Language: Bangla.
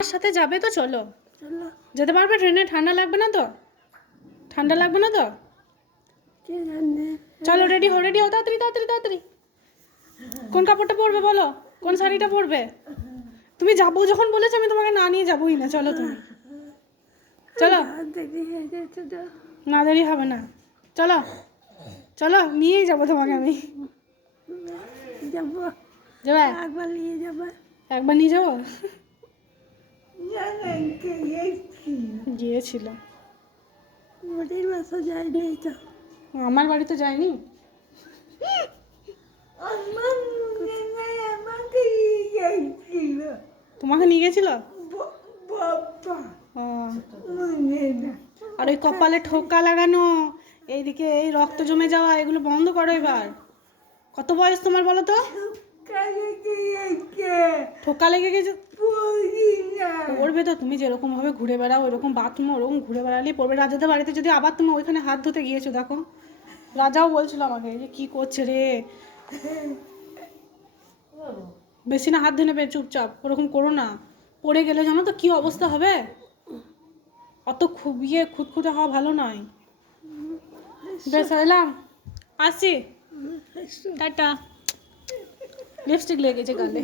আমার সাথে যাবে তো চলো। চলো যেতে পারবে ট্রেনে? ঠান্ডা লাগবে না তো? ঠান্ডা লাগবে না তো? কে জানে। চলো রেডি হও, রেডি হও, তাড়াতাড়ি তাড়াতাড়ি তাড়াতাড়ি। কোন কাপড়টা পরবে বলো, কোন শাড়িটা পরবে? তুমি যাবো যখন বলেছো আমি তোমাকে না নিয়ে যাবোই না। চলো তুমি, চলো। দেরি হয়ে যাচ্ছে তো। না দেরি হবে না, চলো চলো, নিয়েই যাবো তোমাকে আমি। যাবো যাবে? একবার নিয়ে যাবো। একবার নিয়ে যাবো। জানাকে গিয়েছিল, মোটের বাসা যায় নাই তো। আমার বাড়ি তো যায়নি। আমার মনে নাই আমাকে নিয়ে যাচ্ছিল তোমাকে নিয়ে গেছিল? বাবা। ও, মনে না। আর ওই কপালে ঠোকা লাগানো, এইদিকে এই রক্ত জমে যাওয়া, এগুলো বন্ধ করো এবার। কত বয়স তোমার বলো তো? কালে গিয়েছে ঠোকা লেগে গেছে? পড়ি না। পড়বে তো, তুমি যেরকম ভাবে ঘুরে বেড়াও ওইরকম বাথরুম ওরকম ঘুরে বেড়ালেই পড়বে। রাজাদের বাড়িতে যদি আবার তুমি ওইখানে হাত ধুতে গিয়েছো, দেখো রাজাও বলছিল আমাকে যে কি করছে রে, বেশি না হাত ধুয়ে নেবে, চুপচাপ ওরকম করো না। পড়ে গেলে জানো তো কি অবস্থা হবে। অত খুবিয়ে খুঁতখুঁতে হওয়া ভালো নয়। বেশ এলাম, আসছি, টাটা। লিপস্টিক লেগেছে গালে।